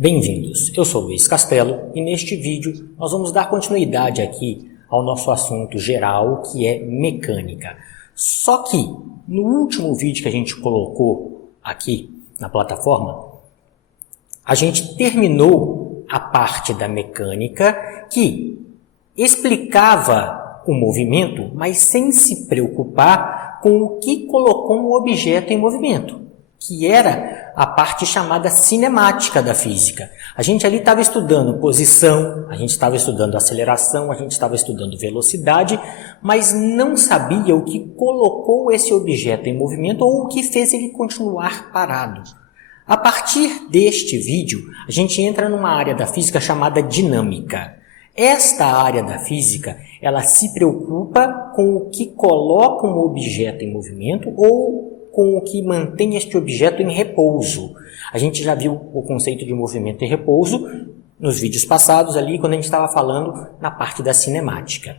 Bem-vindos, eu sou Luiz Castelo e neste vídeo nós vamos dar continuidade aqui ao nosso assunto geral, que é mecânica. Só que no último vídeo que a gente colocou aqui na plataforma, a gente terminou a parte da mecânica que explicava o movimento, mas sem se preocupar com o que colocou um objeto em movimento, que era a parte chamada cinemática da física. A gente ali estava estudando posição, a gente estava estudando aceleração, a gente estava estudando velocidade, mas não sabia o que colocou esse objeto em movimento ou o que fez ele continuar parado. A partir deste vídeo, a gente entra numa área da física chamada dinâmica. Esta área da física, ela se preocupa com o que coloca um objeto em movimento ou com o que mantém este objeto em repouso. A gente já viu o conceito de movimento e repouso nos vídeos passados ali, quando a gente estava falando na parte da cinemática.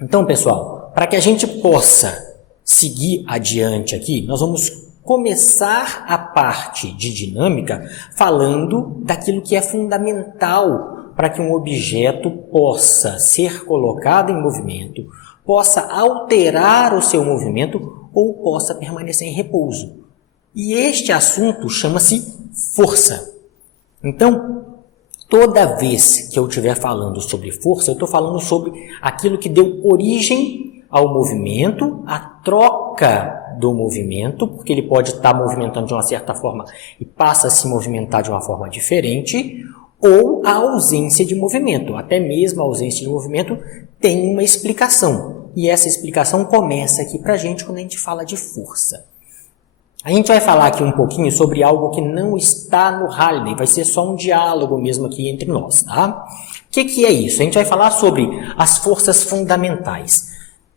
Então, pessoal, para que a gente possa seguir adiante aqui, nós vamos começar a parte de dinâmica falando daquilo que é fundamental para que um objeto possa ser colocado em movimento, possa alterar o seu movimento ou possa permanecer em repouso. E este assunto chama-se força. Então, toda vez que eu estiver falando sobre força, eu estou falando sobre aquilo que deu origem ao movimento, a troca do movimento, porque ele pode estar movimentando de uma certa forma e passa a se movimentar de uma forma diferente, ou a ausência de movimento. Até mesmo a ausência de movimento tem uma explicação. E essa explicação começa aqui para a gente quando a gente fala de força. A gente vai falar aqui um pouquinho sobre algo que não está no Halliday, vai ser só um diálogo mesmo aqui entre nós, tá? O que é isso? A gente vai falar sobre as forças fundamentais.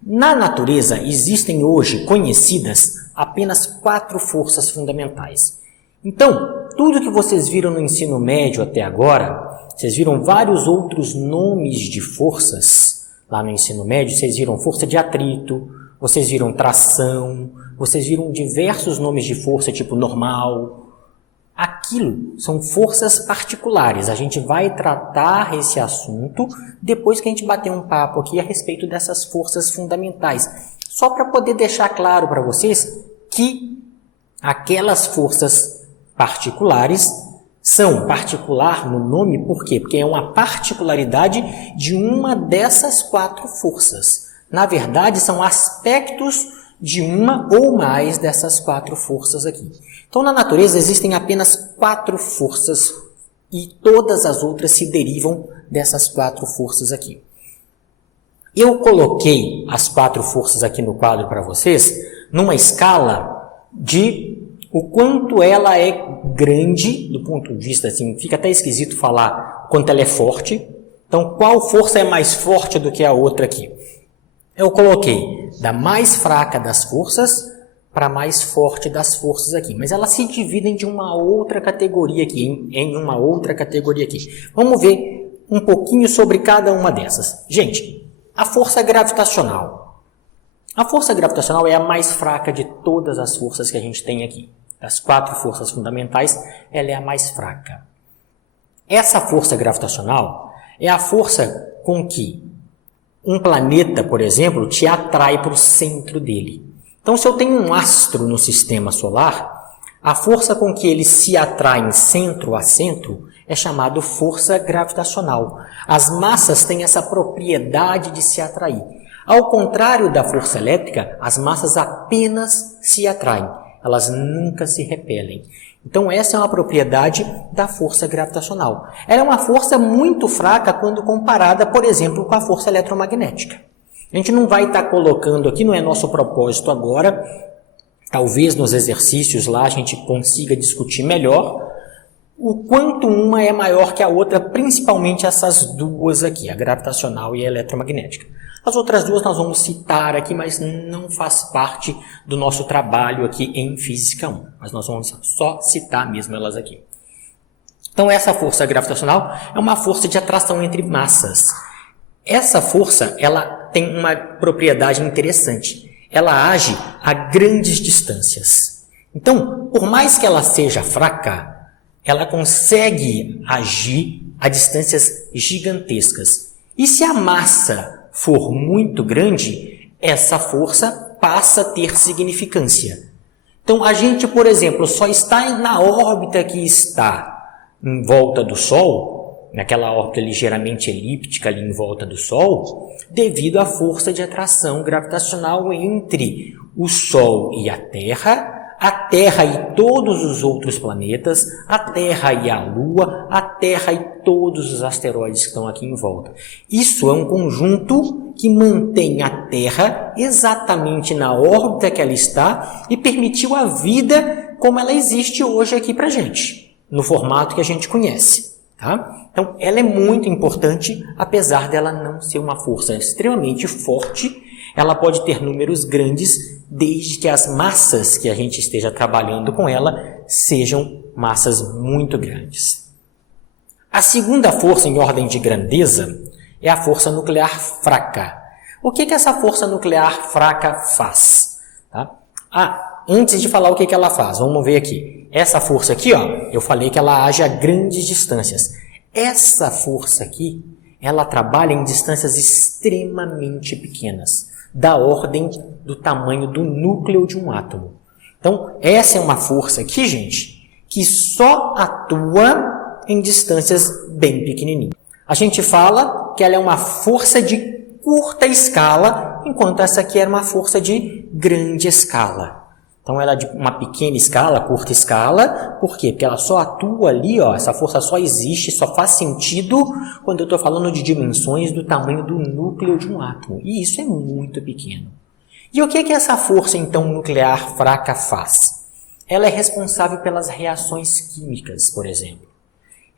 Na natureza existem hoje conhecidas apenas 4 forças fundamentais. Então, tudo que vocês viram no ensino médio até agora, vocês viram vários outros nomes de forças lá no ensino médio, vocês viram força de atrito, vocês viram tração, vocês viram diversos nomes de força, tipo normal. Aquilo são forças particulares. A gente vai tratar esse assunto depois que a gente bater um papo aqui a respeito dessas forças fundamentais. Só para poder deixar claro para vocês que aquelas forças particulares são particular no nome, por quê? Porque é uma particularidade de uma dessas 4 forças. Na verdade, são aspectos de uma ou mais dessas 4 forças aqui. Então, na natureza existem apenas 4 forças e todas as outras se derivam dessas 4 forças aqui. Eu coloquei as 4 forças aqui no quadro para vocês numa escala de o quanto ela é grande, do ponto de vista, assim, fica até esquisito falar quanto ela é forte. Então, qual força é mais forte do que a outra aqui? Eu coloquei da mais fraca das forças para a mais forte das forças aqui. Mas elas se dividem de uma outra categoria aqui, em uma outra categoria aqui. Vamos ver um pouquinho sobre cada uma dessas. Gente, a força gravitacional. A força gravitacional é a mais fraca de todas as forças que a gente tem aqui. Das 4 forças fundamentais, ela é a mais fraca. Essa força gravitacional é a força com que um planeta, por exemplo, te atrai para o centro dele. Então, se eu tenho um astro no sistema solar, a força com que ele se atrai centro a centro é chamada força gravitacional. As massas têm essa propriedade de se atrair. Ao contrário da força elétrica, as massas apenas se atraem. Elas nunca se repelem. Então, essa é uma propriedade da força gravitacional. Ela é uma força muito fraca quando comparada, por exemplo, com a força eletromagnética. A gente não vai estar colocando aqui, não é nosso propósito agora, talvez nos exercícios lá a gente consiga discutir melhor o quanto uma é maior que a outra, principalmente essas duas aqui, a gravitacional e a eletromagnética. As outras duas nós vamos citar aqui, mas não faz parte do nosso trabalho aqui em Física 1. Mas nós vamos só citar mesmo elas aqui. Então, essa força gravitacional é uma força de atração entre massas. Essa força, ela tem uma propriedade interessante. Ela age a grandes distâncias. Então, por mais que ela seja fraca, ela consegue agir a distâncias gigantescas. E se a massa for muito grande, essa força passa a ter significância. Então, a gente, por exemplo, só está na órbita que está em volta do Sol, naquela órbita ligeiramente elíptica ali em volta do Sol, devido à força de atração gravitacional entre o Sol e a Terra e todos os outros planetas, a Terra e a Lua, a Terra e todos os asteroides que estão aqui em volta. Isso é um conjunto que mantém a Terra exatamente na órbita que ela está e permitiu a vida como ela existe hoje aqui para a gente, no formato que a gente conhece. Tá? Então, ela é muito importante, apesar dela não ser uma força extremamente forte. Ela pode ter números grandes, desde que as massas que a gente esteja trabalhando com ela sejam massas muito grandes. A segunda força em ordem de grandeza é a força nuclear fraca. O que essa força nuclear fraca faz? Tá? Antes de falar o que ela faz, vamos ver aqui. Essa força aqui, eu falei que ela age a grandes distâncias. Essa força aqui, ela trabalha em distâncias extremamente pequenas, da ordem do tamanho do núcleo de um átomo. Então, essa é uma força aqui, gente, que só atua em distâncias bem pequenininhas. A gente fala que ela é uma força de curta escala, enquanto essa aqui era uma força de grande escala. Então, ela é de uma pequena escala, curta escala. Por quê? Porque ela só atua ali, essa força só existe, só faz sentido quando eu estou falando de dimensões do tamanho do núcleo de um átomo. E isso é muito pequeno. E o que essa força, então, nuclear fraca faz? Ela é responsável pelas reações químicas, por exemplo.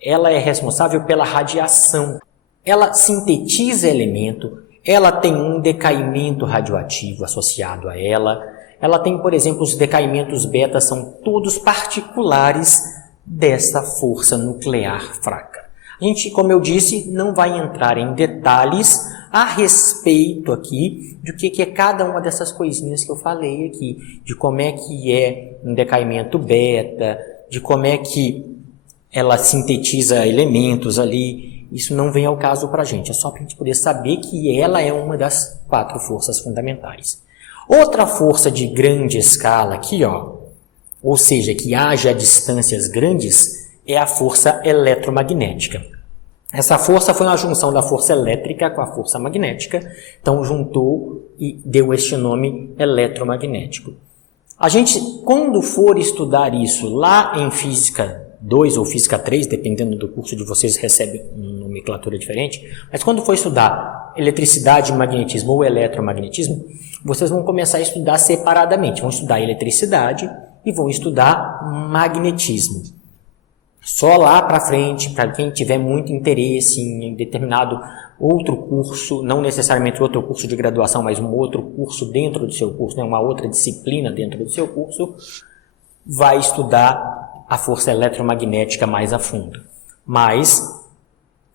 Ela é responsável pela radiação. Ela sintetiza elemento, ela tem um decaimento radioativo associado a ela. Ela tem, por exemplo, os decaimentos beta são todos particulares dessa força nuclear fraca. A gente, como eu disse, não vai entrar em detalhes a respeito aqui de o que é cada uma dessas coisinhas que eu falei aqui, de como é que é um decaimento beta, de como é que ela sintetiza elementos ali. Isso não vem ao caso para a gente, é só para a gente poder saber que ela é uma das 4 forças fundamentais. Outra força de grande escala aqui, ou seja, que age a distâncias grandes, é a força eletromagnética. Essa força foi uma junção da força elétrica com a força magnética, então juntou e deu este nome eletromagnético. A gente, quando for estudar isso lá em Física 2 ou Física 3, dependendo do curso de vocês, recebe uma nomenclatura diferente, mas quando for estudar eletricidade, magnetismo ou eletromagnetismo, vocês vão começar a estudar separadamente. Vão estudar eletricidade e vão estudar magnetismo. Só lá para frente, para quem tiver muito interesse em determinado outro curso, não necessariamente outro curso de graduação, mas um outro curso dentro do seu curso, uma outra disciplina dentro do seu curso, vai estudar a força eletromagnética mais a fundo. Mas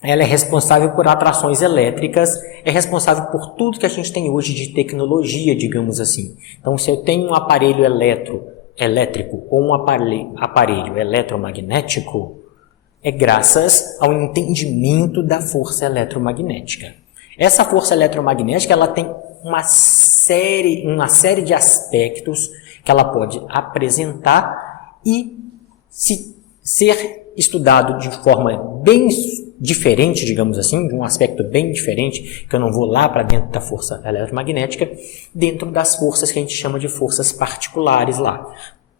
ela é responsável por atrações elétricas, é responsável por tudo que a gente tem hoje de tecnologia, digamos assim. Então, se eu tenho um aparelho elétrico ou um aparelho eletromagnético, é graças ao entendimento da força eletromagnética. Essa força eletromagnética ela tem uma série de aspectos que ela pode apresentar e ser estudado de forma bem diferente, digamos assim, de um aspecto bem diferente, que eu não vou lá para dentro da força eletromagnética, dentro das forças que a gente chama de forças particulares lá.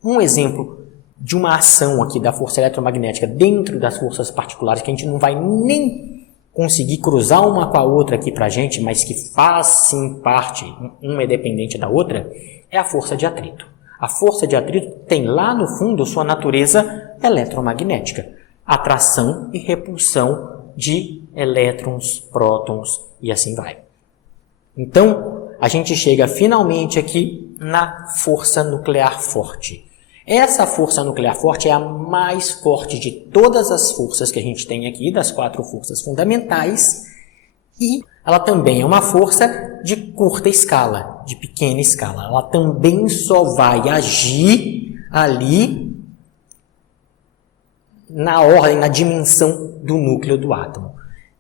Um exemplo de uma ação aqui da força eletromagnética dentro das forças particulares, que a gente não vai nem conseguir cruzar uma com a outra aqui para a gente, mas que faz sim parte, uma é dependente da outra, é a força de atrito. A força de atrito tem lá no fundo sua natureza eletromagnética. Atração e repulsão de elétrons, prótons e assim vai. Então, a gente chega finalmente aqui na força nuclear forte. Essa força nuclear forte é a mais forte de todas as forças que a gente tem aqui, das 4 forças fundamentais, e ela também é uma força de curta escala, de pequena escala. Ela também só vai agir ali na ordem, na dimensão do núcleo do átomo.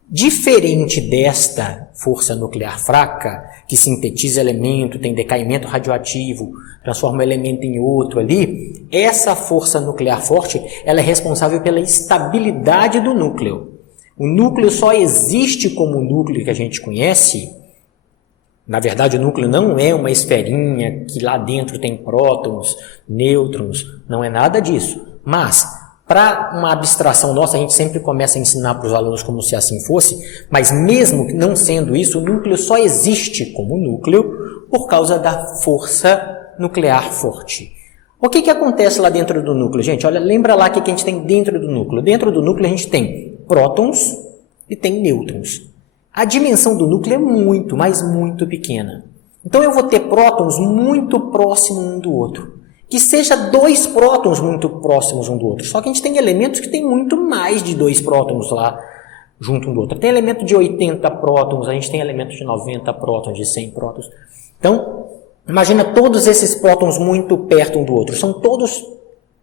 Diferente desta força nuclear fraca, que sintetiza elemento, tem decaimento radioativo, transforma um elemento em outro ali, essa força nuclear forte, ela é responsável pela estabilidade do núcleo. O núcleo só existe como o núcleo que a gente conhece. Na verdade, o núcleo não é uma esferinha que lá dentro tem prótons, nêutrons, não é nada disso. Mas, para uma abstração nossa, a gente sempre começa a ensinar para os alunos como se assim fosse, mas mesmo não sendo isso, o núcleo só existe como núcleo por causa da força nuclear forte. O que acontece lá dentro do núcleo, gente? Olha, lembra lá o que a gente tem dentro do núcleo. Dentro do núcleo a gente tem prótons e tem nêutrons. A dimensão do núcleo é muito, mas muito pequena. Então eu vou ter prótons muito próximos um do outro. Que seja 2 prótons muito próximos um do outro. Só que a gente tem elementos que tem muito mais de 2 prótons lá junto um do outro. Tem elemento de 80 prótons, a gente tem elemento de 90 prótons, de 100 prótons. Então, imagina todos esses prótons muito perto um do outro. São todos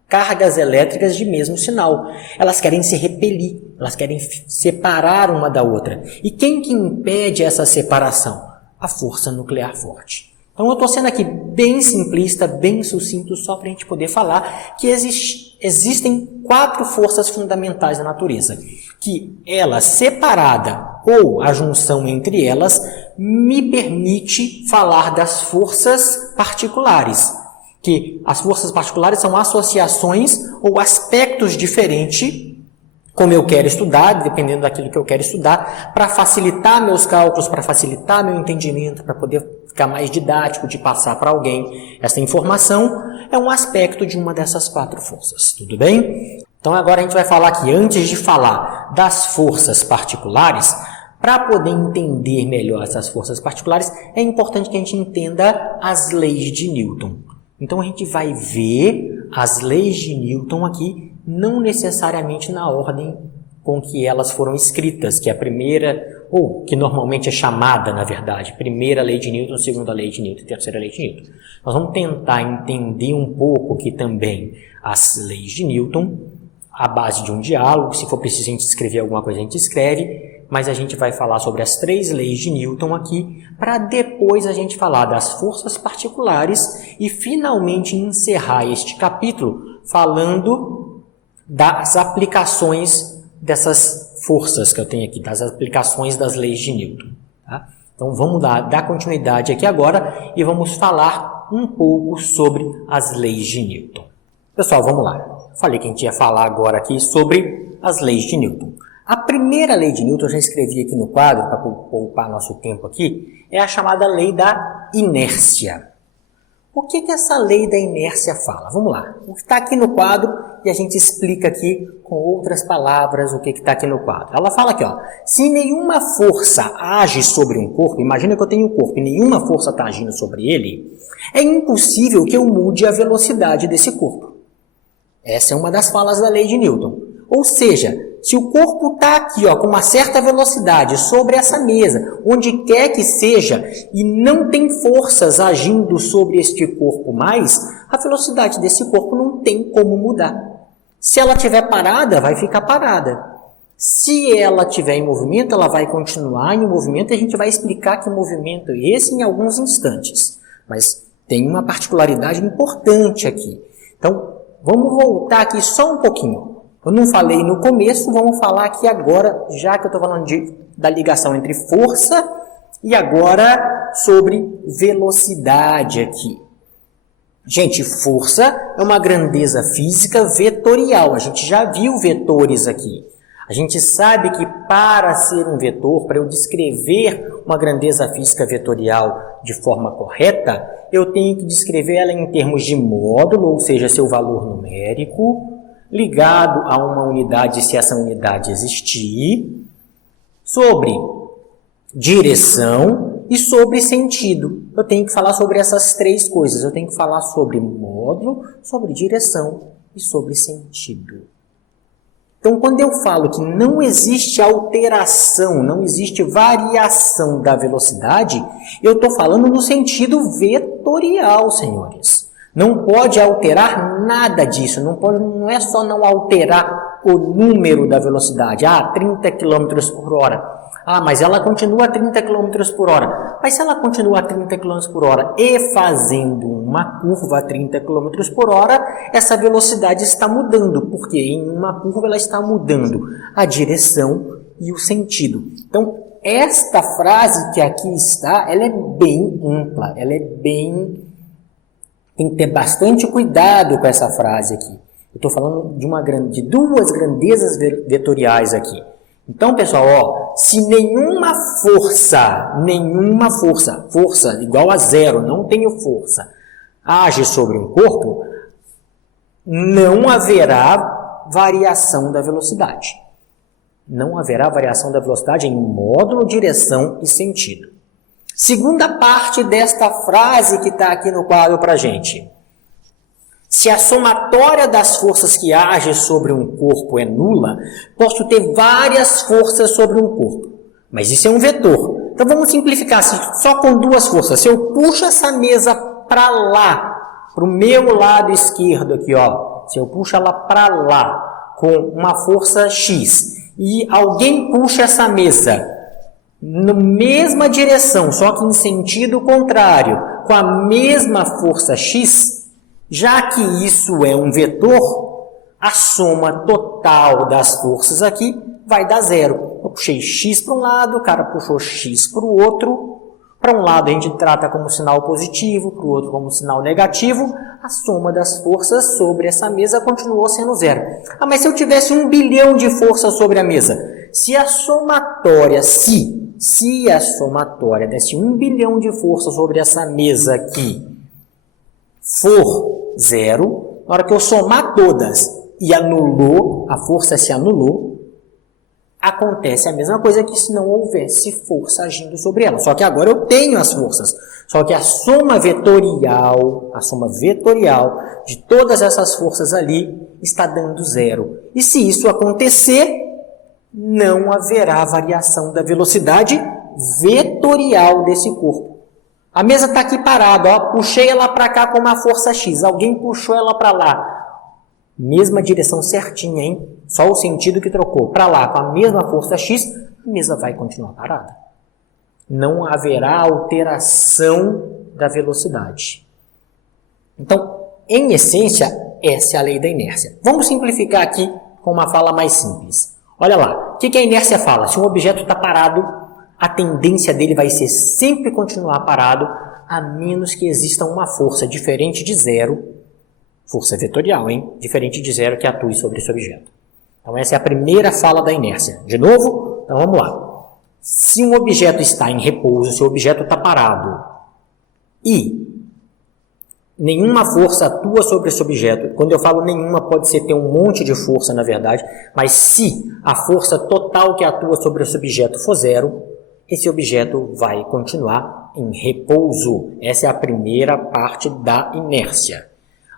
cargas elétricas de mesmo sinal. Elas querem se repelir, elas querem separar uma da outra. E quem que impede essa separação? A força nuclear forte. Então eu estou sendo aqui bem simplista, bem sucinto, só para a gente poder falar que existem 4 forças fundamentais da natureza, que ela separada ou a junção entre elas me permite falar das forças particulares, que as forças particulares são associações ou aspectos diferentes, como eu quero estudar, dependendo daquilo que eu quero estudar, para facilitar meus cálculos, para facilitar meu entendimento, para poder ficar mais didático, de passar para alguém essa informação, é um aspecto de uma dessas 4 forças, tudo bem? Então agora a gente vai falar aqui, antes de falar das forças particulares, para poder entender melhor essas forças particulares, é importante que a gente entenda as leis de Newton. Então a gente vai ver as leis de Newton aqui, não necessariamente na ordem com que elas foram escritas, que é a primeira, ou que normalmente é chamada, na verdade, primeira lei de Newton, segunda lei de Newton, terceira lei de Newton. Nós vamos tentar entender um pouco aqui também as leis de Newton, à base de um diálogo. Se for preciso a gente escrever alguma coisa, a gente escreve, mas a gente vai falar sobre as 3 leis de Newton aqui, para depois a gente falar das forças particulares e finalmente encerrar este capítulo falando das aplicações dessas forças que eu tenho aqui, das aplicações das leis de Newton. Tá? Então vamos dar continuidade aqui agora e vamos falar um pouco sobre as leis de Newton. Pessoal, vamos lá. Falei que a gente ia falar agora aqui sobre as leis de Newton. A primeira lei de Newton, eu já escrevi aqui no quadro, para poupar nosso tempo aqui, é a chamada lei da inércia. O que essa lei da inércia fala? Vamos lá. O que está aqui no quadro e a gente explica aqui com outras palavras o que está aqui no quadro. Ela fala aqui, ó, se nenhuma força age sobre um corpo, imagina que eu tenho um corpo e nenhuma força está agindo sobre ele, é impossível que eu mude a velocidade desse corpo. Essa é uma das falas da lei de Newton. Ou seja, se o corpo está aqui, ó, com uma certa velocidade sobre essa mesa, onde quer que seja, e não tem forças agindo sobre este corpo mais, a velocidade desse corpo não tem como mudar. Se ela estiver parada, vai ficar parada. Se ela estiver em movimento, ela vai continuar em movimento e a gente vai explicar que movimento é esse em alguns instantes. Mas tem uma particularidade importante aqui. Então, vamos voltar aqui só um pouquinho. Eu não falei no começo, vamos falar aqui agora, já que eu estou falando da ligação entre força e agora sobre velocidade aqui. Gente, força é uma grandeza física vetorial. A gente já viu vetores aqui. A gente sabe que para ser um vetor, para eu descrever uma grandeza física vetorial de forma correta, eu tenho que descrever ela em termos de módulo, ou seja, seu valor numérico, ligado a uma unidade, se essa unidade existir, sobre direção e sobre sentido. Eu tenho que falar sobre essas 3 coisas. Eu tenho que falar sobre módulo, sobre direção e sobre sentido. Então, quando eu falo que não existe alteração, não existe variação da velocidade, eu estou falando no sentido vetorial, senhores. Não pode alterar nada disso, não é só não alterar o número da velocidade. 30 km por hora. Mas ela continua a 30 km por hora. Mas se ela continua a 30 km por hora e fazendo uma curva a 30 km por hora, essa velocidade está mudando, porque em uma curva ela está mudando a direção e o sentido. Então, esta frase que aqui está, ela é bem ampla, tem que ter bastante cuidado com essa frase aqui. Eu estou falando de duas grandezas vetoriais aqui. Então, pessoal, se nenhuma força igual a zero, não tenho força, age sobre um corpo, não haverá variação da velocidade. Não haverá variação da velocidade em módulo, direção e sentido. Segunda parte desta frase que está aqui no quadro para a gente. Se a somatória das forças que agem sobre um corpo é nula, posso ter várias forças sobre um corpo. Mas isso é um vetor. Então vamos simplificar só com duas forças. Se eu puxo essa mesa para lá, para o meu lado esquerdo aqui, se eu puxo ela para lá com uma força X e alguém puxa essa mesa na mesma direção, só que em sentido contrário, com a mesma força X, já que isso é um vetor, a soma total das forças aqui vai dar zero. Eu puxei x para um lado, o cara puxou x para o outro. Para um lado a gente trata como sinal positivo, para o outro como sinal negativo. A soma das forças sobre essa mesa continuou sendo zero. Mas se eu tivesse 1 bilhão de forças sobre a mesa, se a somatória desse 1 bilhão de forças sobre essa mesa aqui for zero, na hora que eu somar todas e anulou, a força se anulou, acontece a mesma coisa que se não houvesse força agindo sobre ela. Só que agora eu tenho as forças. Só que a soma vetorial de todas essas forças ali está dando zero. E se isso acontecer, não haverá variação da velocidade vetorial desse corpo. A mesa está aqui parada, puxei ela para cá com uma força X, alguém puxou ela para lá. Mesma direção certinha, hein? Só o sentido que trocou. Para lá, com a mesma força X, a mesa vai continuar parada. Não haverá alteração da velocidade. Então, em essência, essa é a lei da inércia. Vamos simplificar aqui com uma fala mais simples. Olha lá, o que a inércia fala? Se um objeto está parado, a tendência dele vai ser sempre continuar parado, a menos que exista uma força diferente de zero, força vetorial, diferente de zero que atue sobre esse objeto. Então essa é a primeira fala da inércia. De novo, então vamos lá. Se um objeto está em repouso, se o objeto está parado e nenhuma força atua sobre esse objeto, quando eu falo nenhuma, pode ser ter um monte de força na verdade, mas se a força total que atua sobre esse objeto for zero, esse objeto vai continuar em repouso. Essa é a primeira parte da inércia.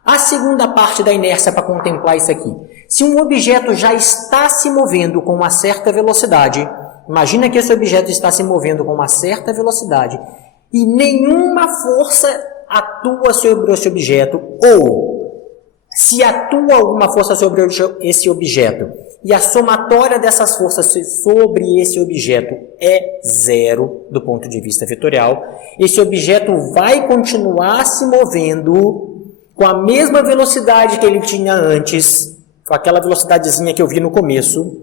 A segunda parte da inércia para contemplar isso aqui. Se um objeto já está se movendo com uma certa velocidade, imagina que esse objeto está se movendo com uma certa velocidade e nenhuma força atua sobre esse objeto, ou se atua alguma força sobre esse objeto e a somatória dessas forças sobre esse objeto é zero do ponto de vista vetorial, esse objeto vai continuar se movendo com a mesma velocidade que ele tinha antes, com aquela velocidadezinha que eu vi no começo,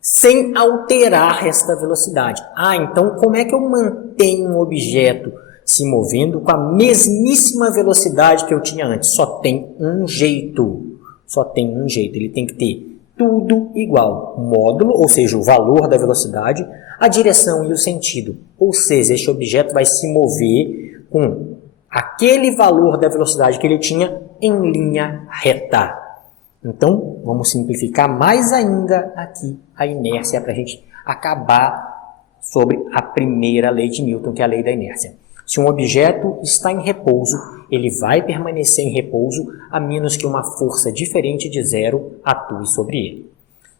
sem alterar esta velocidade. Então como é que eu mantenho um objeto se movendo com a mesmíssima velocidade que eu tinha antes? Só tem um jeito. Ele tem que ter tudo igual. Módulo, ou seja, o valor da velocidade, a direção e o sentido. Ou seja, este objeto vai se mover com aquele valor da velocidade que ele tinha em linha reta. Então, vamos simplificar mais ainda aqui a inércia para a gente acabar sobre a primeira lei de Newton, que é a lei da inércia. Se um objeto está em repouso, ele vai permanecer em repouso a menos que uma força diferente de zero atue sobre ele.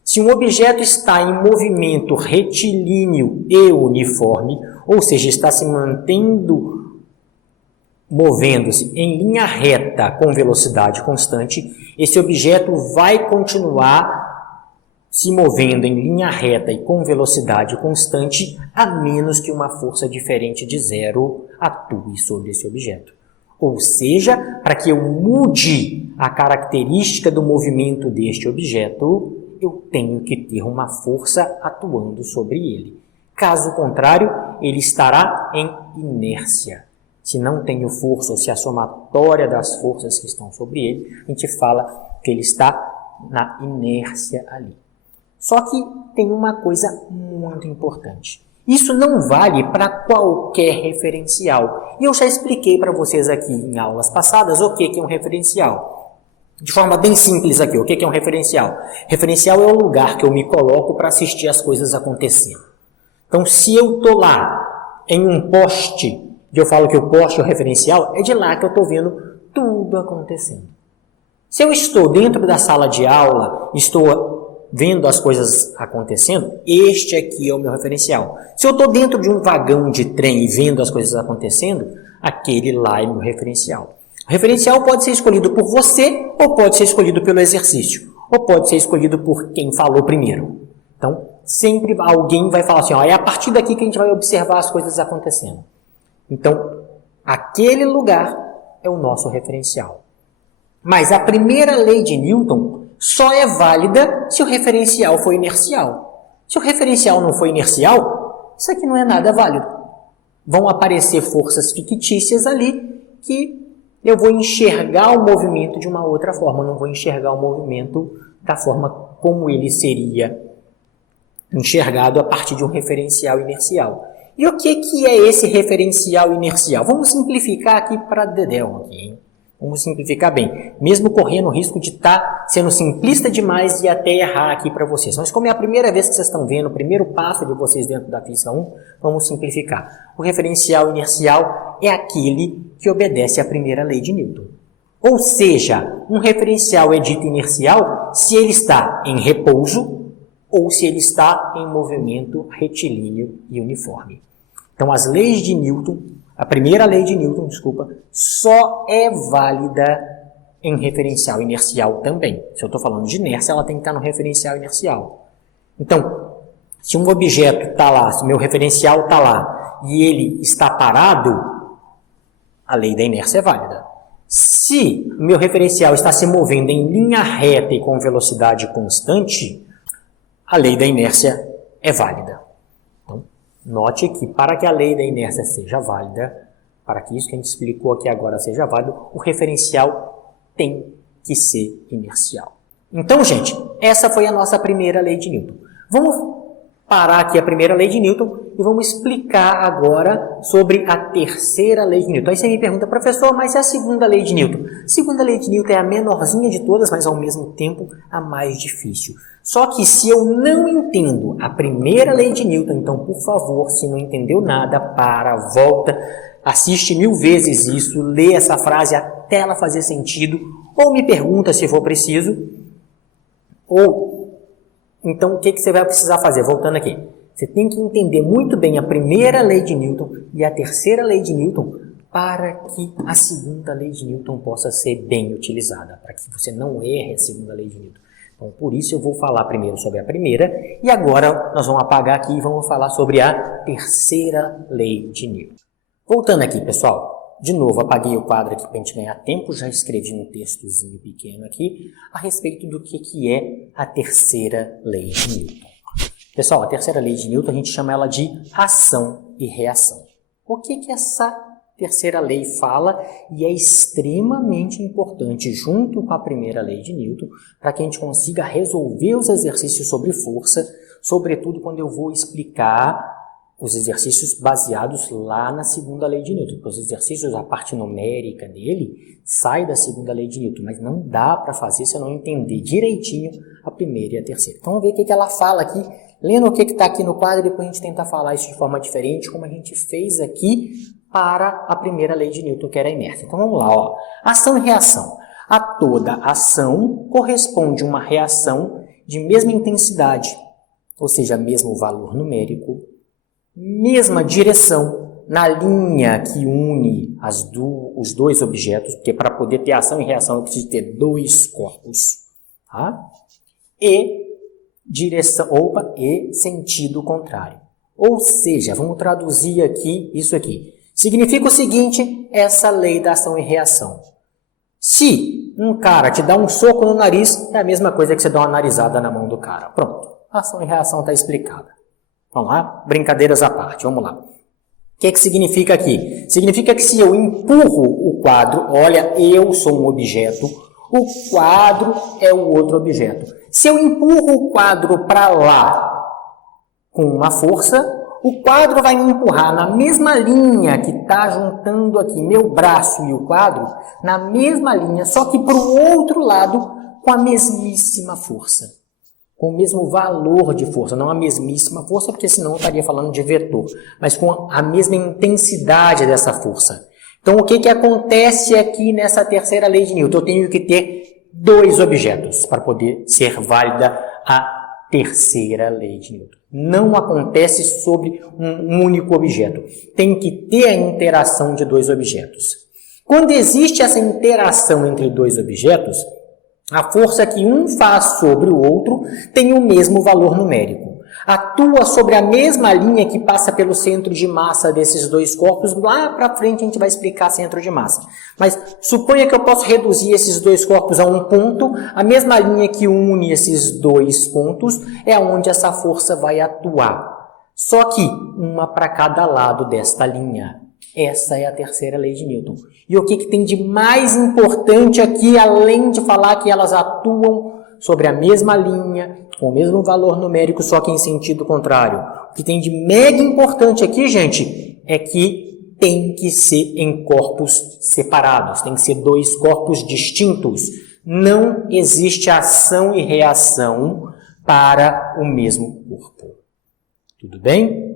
Se um objeto está em movimento retilíneo e uniforme, ou seja, está se mantendo movendo-se em linha reta com velocidade constante, esse objeto vai continuar se movendo em linha reta e com velocidade constante, a menos que uma força diferente de zero atue sobre esse objeto. Ou seja, para que eu mude a característica do movimento deste objeto, eu tenho que ter uma força atuando sobre ele. Caso contrário, ele estará em inércia. Se não tenho força, ou se a somatória das forças que estão sobre ele, a gente fala que ele está na inércia ali. Só que tem uma coisa muito importante. Isso não vale para qualquer referencial. E eu já expliquei para vocês aqui em aulas passadas o que é um referencial. De forma bem simples aqui, o que é um referencial? Referencial é o lugar que eu me coloco para assistir as coisas acontecendo. Então, se eu estou lá em um poste, e eu falo que o poste é o referencial, é de lá que eu estou vendo tudo acontecendo. Se eu estou dentro da sala de aula, estou vendo as coisas acontecendo, este aqui é o meu referencial. Se eu estou dentro de um vagão de trem e vendo as coisas acontecendo, aquele lá é meu referencial. O referencial pode ser escolhido por você, ou pode ser escolhido pelo exercício, ou pode ser escolhido por quem falou primeiro. Então, sempre alguém vai falar assim, ó, é a partir daqui que a gente vai observar as coisas acontecendo. Então, aquele lugar é o nosso referencial. Mas a primeira lei de Newton só é válida se o referencial for inercial. Se o referencial não for inercial, isso aqui não é nada válido. Vão aparecer forças fictícias ali que eu vou enxergar o movimento de uma outra forma. Eu não vou enxergar o movimento da forma como ele seria enxergado a partir de um referencial inercial. E o que é esse referencial inercial? Vamos simplificar aqui para dedéu aqui, hein? Vamos simplificar bem, mesmo correndo o risco de estar sendo simplista demais e até errar aqui para vocês. Mas como é a primeira vez que vocês estão vendo, o primeiro passo de vocês dentro da física 1, vamos simplificar. O referencial inercial é aquele que obedece à primeira lei de Newton. Ou seja, um referencial é dito inercial se ele está em repouso ou se ele está em movimento retilíneo e uniforme. Então, as leis de Newton, a primeira lei de Newton, só é válida em referencial inercial também. Se eu estou falando de inércia, ela tem que estar no referencial inercial. Então, se um objeto está lá, se o meu referencial está lá e ele está parado, a lei da inércia é válida. Se o meu referencial está se movendo em linha reta e com velocidade constante, a lei da inércia é válida. Note que para que a lei da inércia seja válida, para que isso que a gente explicou aqui agora seja válido, o referencial tem que ser inercial. Então, gente, essa foi a nossa primeira lei de Newton. Vamos parar aqui a primeira lei de Newton e vamos explicar agora sobre a terceira lei de Newton. Aí você me pergunta, professor, mas é a segunda lei de Newton? A segunda lei de Newton é a menorzinha de todas, mas ao mesmo tempo a mais difícil. Só que se eu não entendo a primeira lei de Newton, então, por favor, se não entendeu nada, para, volta, assiste 1000 vezes isso, lê essa frase até ela fazer sentido, ou me pergunta se for preciso, ou, então, o que você vai precisar fazer? Voltando aqui, você tem que entender muito bem a primeira lei de Newton e a terceira lei de Newton para que a segunda lei de Newton possa ser bem utilizada, para que você não erre a segunda lei de Newton. Então, por isso eu vou falar primeiro sobre a primeira e agora nós vamos apagar aqui e vamos falar sobre a terceira lei de Newton. Voltando aqui, pessoal, de novo apaguei o quadro aqui para a gente ganhar tempo, já escrevi um textozinho pequeno aqui a respeito do que é a terceira lei de Newton. Pessoal, a terceira lei de Newton a gente chama ela de ação e reação. O que essa terceira lei fala e é extremamente importante junto com a primeira lei de Newton para que a gente consiga resolver os exercícios sobre força, sobretudo quando eu vou explicar os exercícios baseados lá na segunda lei de Newton, porque os exercícios, a parte numérica dele, sai da segunda lei de Newton, mas não dá para fazer se eu não entender direitinho a primeira e a terceira. Então vamos ver o que ela fala aqui, lendo o que está aqui no quadro, e depois a gente tenta falar isso de forma diferente, como a gente fez aqui para a primeira lei de Newton, que era a inércia. Então vamos lá, ó. Ação e reação. A toda ação corresponde uma reação de mesma intensidade, ou seja, mesmo valor numérico, mesma direção na linha que une os dois objetos, porque para poder ter ação e reação eu preciso ter dois corpos, tá? E sentido contrário. Ou seja, vamos traduzir aqui isso aqui. Significa o seguinte, essa lei da ação e reação. Se um cara te dá um soco no nariz, é a mesma coisa que você dá uma narizada na mão do cara. Pronto, ação e reação está explicada. Vamos lá? Brincadeiras à parte, vamos lá. O que significa aqui? Significa que se eu empurro o quadro, olha, eu sou um objeto, o quadro é o outro objeto. Se eu empurro o quadro para lá com uma força, o quadro vai me empurrar na mesma linha que está juntando aqui meu braço e o quadro, na mesma linha, só que para o outro lado com a mesmíssima força. Com o mesmo valor de força, não a mesmíssima força, porque senão eu estaria falando de vetor, mas com a mesma intensidade dessa força. Então, o que acontece aqui nessa terceira lei de Newton? Eu tenho que ter dois objetos para poder ser válida a terceira lei de Newton. Não acontece sobre um único objeto. Tem que ter a interação de dois objetos. Quando existe essa interação entre dois objetos, a força que um faz sobre o outro tem o mesmo valor numérico. Atua sobre a mesma linha que passa pelo centro de massa desses dois corpos. Lá para frente a gente vai explicar centro de massa. Mas suponha que eu posso reduzir esses dois corpos a um ponto. A mesma linha que une esses dois pontos é onde essa força vai atuar. Só que uma para cada lado desta linha. Essa é a terceira lei de Newton. E o que tem de mais importante aqui, além de falar que elas atuam sobre a mesma linha, com o mesmo valor numérico, só que em sentido contrário. O que tem de mega importante aqui, gente, é que tem que ser em corpos separados. Tem que ser dois corpos distintos. Não existe ação e reação para o mesmo corpo. Tudo bem?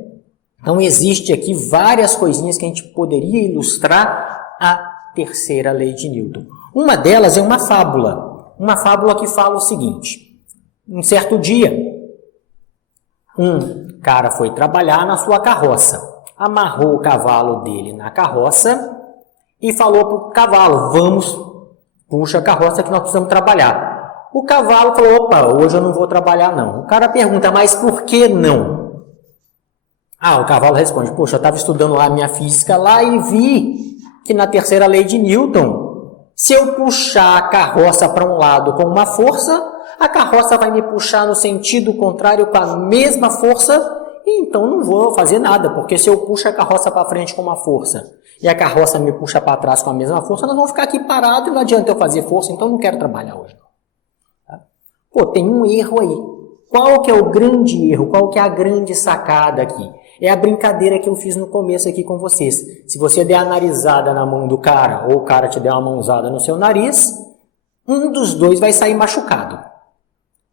Então, existe aqui várias coisinhas que a gente poderia ilustrar a terceira lei de Newton. Uma delas é uma fábula que fala o seguinte. Um certo dia, um cara foi trabalhar na sua carroça, amarrou o cavalo dele na carroça e falou para o cavalo, vamos, puxa a carroça que nós precisamos trabalhar. O cavalo falou, opa, hoje eu não vou trabalhar não. O cara pergunta, mas por que não? O cavalo responde, poxa, eu estava estudando lá a minha física lá e vi que na terceira lei de Newton, se eu puxar a carroça para um lado com uma força, a carroça vai me puxar no sentido contrário com a mesma força, e então não vou fazer nada, porque se eu puxo a carroça para frente com uma força e a carroça me puxa para trás com a mesma força, nós vamos ficar aqui parados e não adianta eu fazer força, então eu não quero trabalhar hoje. Pô, tem um erro aí. Qual que é o grande erro? Qual que é a grande sacada aqui? É a brincadeira que eu fiz no começo aqui com vocês. Se você der a narizada na mão do cara, ou o cara te der uma mãozada no seu nariz, um dos dois vai sair machucado.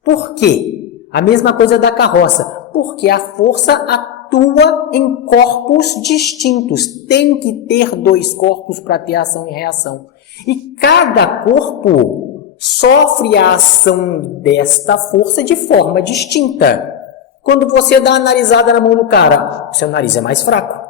Por quê? A mesma coisa da carroça. Porque a força atua em corpos distintos. Tem que ter dois corpos para ter ação e reação. E cada corpo sofre a ação desta força de forma distinta. Quando você dá a narizada na mão do cara, seu nariz é mais fraco.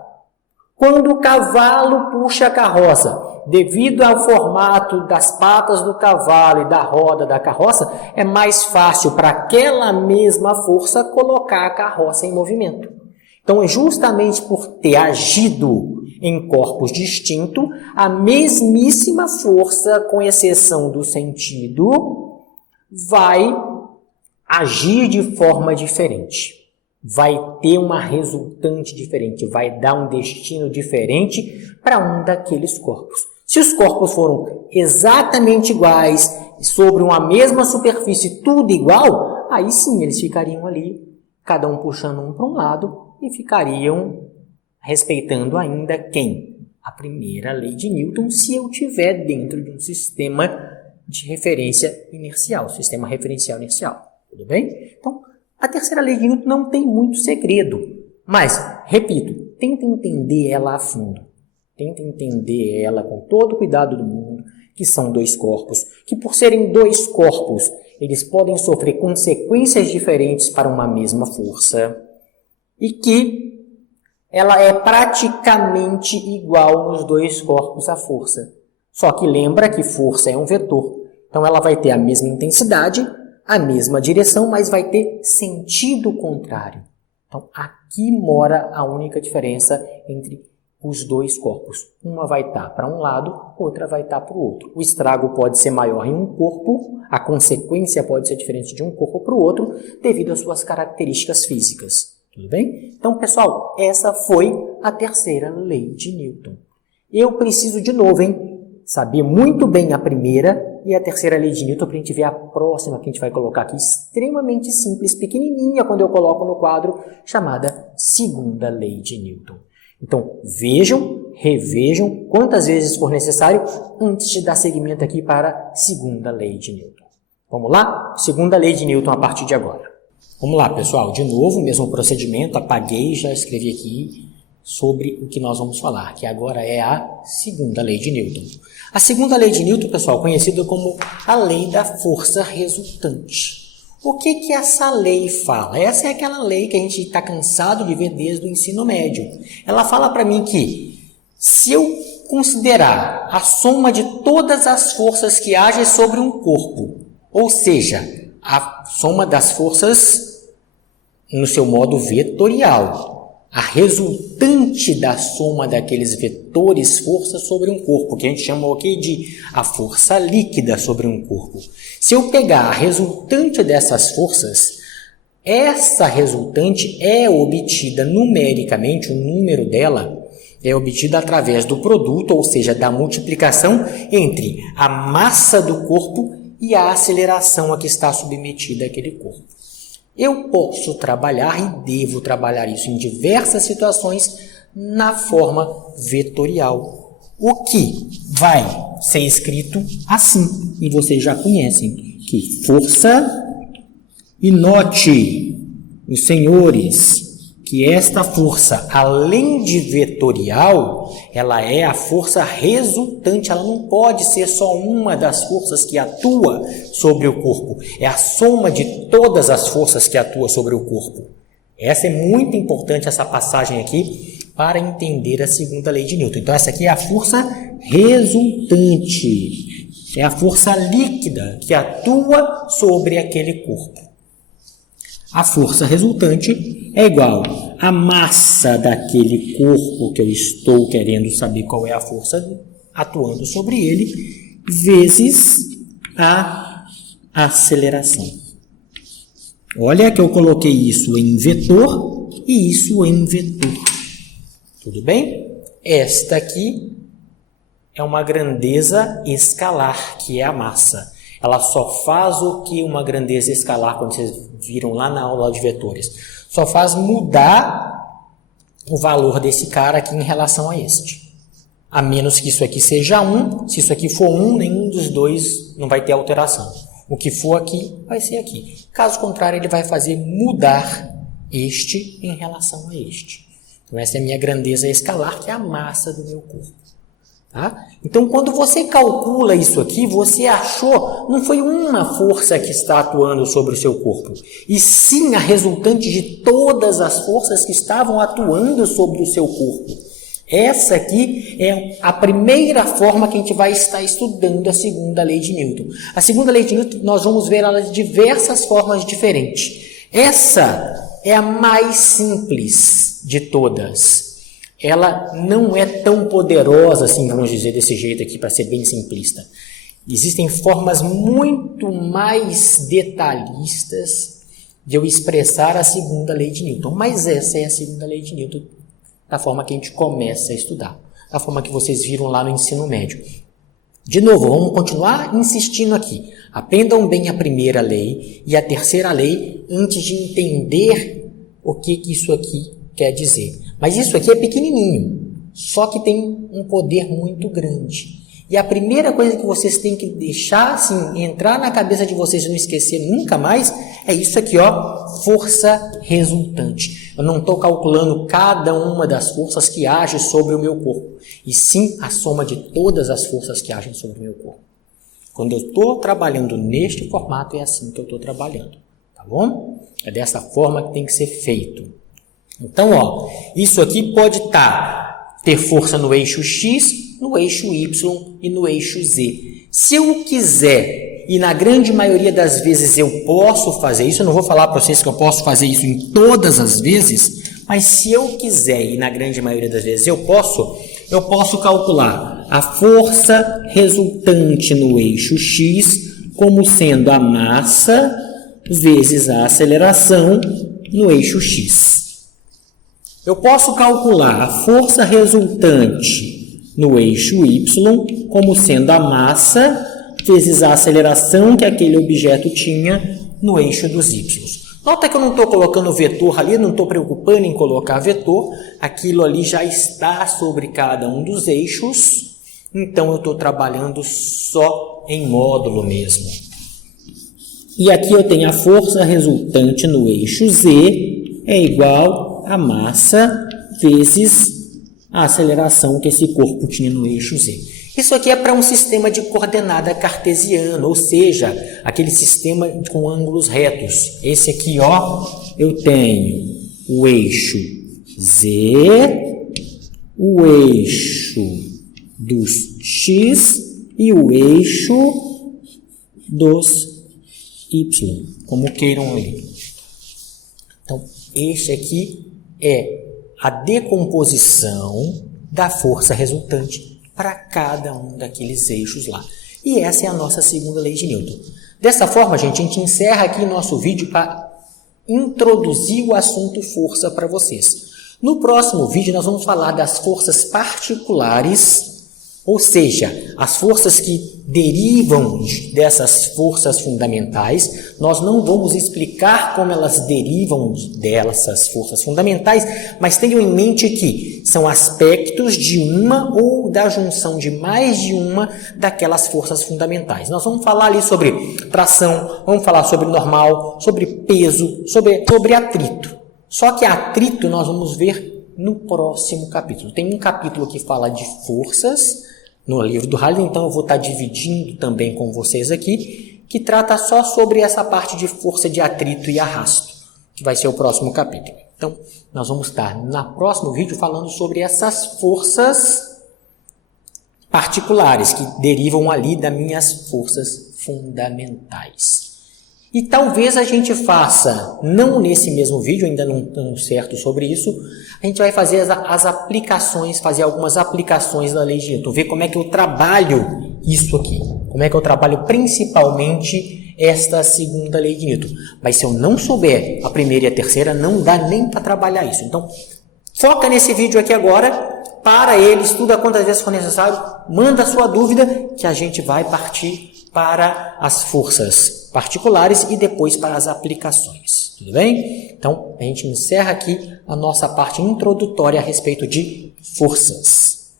Quando o cavalo puxa a carroça, devido ao formato das patas do cavalo e da roda da carroça, é mais fácil para aquela mesma força colocar a carroça em movimento. Então, justamente por ter agido em corpos distintos, a mesmíssima força, com exceção do sentido, vai agir de forma diferente, vai ter uma resultante diferente, vai dar um destino diferente para um daqueles corpos. Se os corpos foram exatamente iguais, sobre uma mesma superfície, tudo igual, aí sim eles ficariam ali, cada um puxando um para um lado e ficariam respeitando ainda quem? A primeira lei de Newton, se eu estiver dentro de um sistema de referência inercial, sistema referencial inercial. Tudo bem? Então, a terceira lei de Newton não tem muito segredo. Mas, repito, tenta entender ela a fundo. Tenta entender ela com todo o cuidado do mundo, que são dois corpos, que por serem dois corpos, eles podem sofrer consequências diferentes para uma mesma força. E que ela é praticamente igual nos dois corpos à força. Só que lembra que força é um vetor. Então ela vai ter a mesma intensidade, a mesma direção, mas vai ter sentido contrário. Então aqui mora a única diferença entre os dois corpos. Uma vai estar para um lado, outra vai estar para o outro. O estrago pode ser maior em um corpo, a consequência pode ser diferente de um corpo para o outro, devido às suas características físicas. Tudo bem? Então, pessoal, essa foi a terceira lei de Newton. Eu preciso de novo, saber muito bem a primeira e a terceira lei de Newton para a gente ver a próxima que a gente vai colocar aqui, extremamente simples, pequenininha quando eu coloco no quadro, chamada segunda lei de Newton. Então, vejam, revejam quantas vezes for necessário antes de dar seguimento aqui para a segunda lei de Newton. Vamos lá? Segunda lei de Newton a partir de agora. Vamos lá, pessoal. De novo, mesmo procedimento. Apaguei e já escrevi aqui sobre o que nós vamos falar, que agora é a segunda lei de Newton. A segunda lei de Newton, pessoal, conhecida como a lei da força resultante. O que essa lei fala? Essa é aquela lei que a gente está cansado de ver desde o ensino médio. Ela fala para mim que se eu considerar a soma de todas as forças que agem sobre um corpo, ou seja, a soma das forças no seu modo vetorial, a resultante da soma daqueles vetores força sobre um corpo, que a gente chama aqui de a força líquida sobre um corpo. Se eu pegar a resultante dessas forças, essa resultante é obtida numericamente, o número dela é obtida através do produto, ou seja, da multiplicação entre a massa do corpo e a aceleração a que está submetida aquele corpo. Eu posso trabalhar e devo trabalhar isso em diversas situações na forma vetorial, o que vai ser escrito assim, e vocês já conhecem, que força, e note, os senhores, que esta força, além de vetorial, ela é a força resultante, ela não pode ser só uma das forças que atua sobre o corpo, é a soma de todas as forças que atua sobre o corpo. Essa é muito importante, essa passagem aqui, para entender a segunda lei de Newton. Então, essa aqui é a força resultante, é a força líquida que atua sobre aquele corpo. A força resultante é igual à massa daquele corpo que eu estou querendo saber qual é a força atuando sobre ele, vezes a aceleração. Olha que eu coloquei isso em vetor e isso em vetor. Tudo bem? Esta aqui é uma grandeza escalar, que é a massa. Ela só faz o que uma grandeza escalar, quando vocês viram lá na aula de vetores, só faz mudar o valor desse cara aqui em relação a este. A menos que isso aqui seja 1, se isso aqui for 1, nenhum dos dois não vai ter alteração. O que for aqui, vai ser aqui. Caso contrário, ele vai fazer mudar este em relação a este. Então, essa é a minha grandeza escalar, que é a massa do meu corpo. Tá? Então, quando você calcula isso aqui, você achou, não foi uma força que está atuando sobre o seu corpo, e sim a resultante de todas as forças que estavam atuando sobre o seu corpo. Essa aqui é a primeira forma que a gente vai estar estudando a segunda lei de Newton. A segunda lei de Newton, nós vamos ver ela de diversas formas diferentes. Essa é a mais simples de todas. Ela não é tão poderosa, assim, vamos dizer desse jeito aqui, para ser bem simplista. Existem formas muito mais detalhistas de eu expressar a segunda lei de Newton, mas essa é a segunda lei de Newton, da forma que a gente começa a estudar, da forma que vocês viram lá no ensino médio. De novo, vamos continuar insistindo aqui. Aprendam bem a primeira lei e a terceira lei antes de entender o que isso aqui quer dizer. Mas isso aqui é pequenininho, só que tem um poder muito grande. E a primeira coisa que vocês têm que deixar, assim, entrar na cabeça de vocês e não esquecer nunca mais, é isso aqui, ó, força resultante. Eu não estou calculando cada uma das forças que agem sobre o meu corpo, e sim a soma de todas as forças que agem sobre o meu corpo. Quando eu estou trabalhando neste formato, é assim que eu estou trabalhando, tá bom? É dessa forma que tem que ser feito. Então, ó, isso aqui pode ter força no eixo X, no eixo Y e no eixo Z. Se eu quiser, e na grande maioria das vezes eu posso fazer isso, eu não vou falar para vocês que eu posso fazer isso em todas as vezes, mas se eu quiser, e na grande maioria das vezes eu posso calcular a força resultante no eixo X como sendo a massa vezes a aceleração no eixo X. Eu posso calcular a força resultante no eixo Y como sendo a massa vezes a aceleração que aquele objeto tinha no eixo dos Y. Nota que eu não estou colocando vetor ali, não estou preocupando em colocar vetor, aquilo ali já está sobre cada um dos eixos, então eu estou trabalhando só em módulo mesmo. E aqui eu tenho a força resultante no eixo Z é igual a massa vezes a aceleração que esse corpo tinha no eixo Z. Isso aqui é para um sistema de coordenada cartesiano, ou seja, aquele sistema com ângulos retos. Esse aqui, ó, eu tenho o eixo Z, o eixo dos X e o eixo dos Y, como queiram ler. Então, este aqui é a decomposição da força resultante para cada um daqueles eixos lá. E essa é a nossa segunda lei de Newton. Dessa forma, gente, a gente encerra aqui nosso vídeo para introduzir o assunto força para vocês. No próximo vídeo, nós vamos falar das forças particulares, ou seja, as forças que derivam dessas forças fundamentais. Nós não vamos explicar como elas derivam dessas forças fundamentais, mas tenham em mente que são aspectos de uma ou da junção de mais de uma daquelas forças fundamentais. Nós vamos falar ali sobre tração, vamos falar sobre normal, sobre peso, sobre atrito. Só que atrito nós vamos ver no próximo capítulo. Tem um capítulo que fala de forças no livro do Halley, então eu vou estar dividindo também com vocês aqui, que trata só sobre essa parte de força de atrito e arrasto, que vai ser o próximo capítulo. Então, nós vamos estar no próximo vídeo falando sobre essas forças particulares, que derivam ali das minhas forças fundamentais. E talvez a gente faça, não nesse mesmo vídeo, ainda não estou certo sobre isso, a gente vai fazer as aplicações, fazer algumas aplicações da lei de Newton, ver como é que eu trabalho isso aqui, como é que eu trabalho principalmente esta segunda lei de Newton. Mas se eu não souber a primeira e a terceira, não dá nem para trabalhar isso. Então, foca nesse vídeo aqui agora, para ele, estuda quantas vezes for necessário, manda a sua dúvida, que a gente vai partir para as forças particulares e depois para as aplicações. Tudo bem? Então, a gente encerra aqui a nossa parte introdutória a respeito de forças.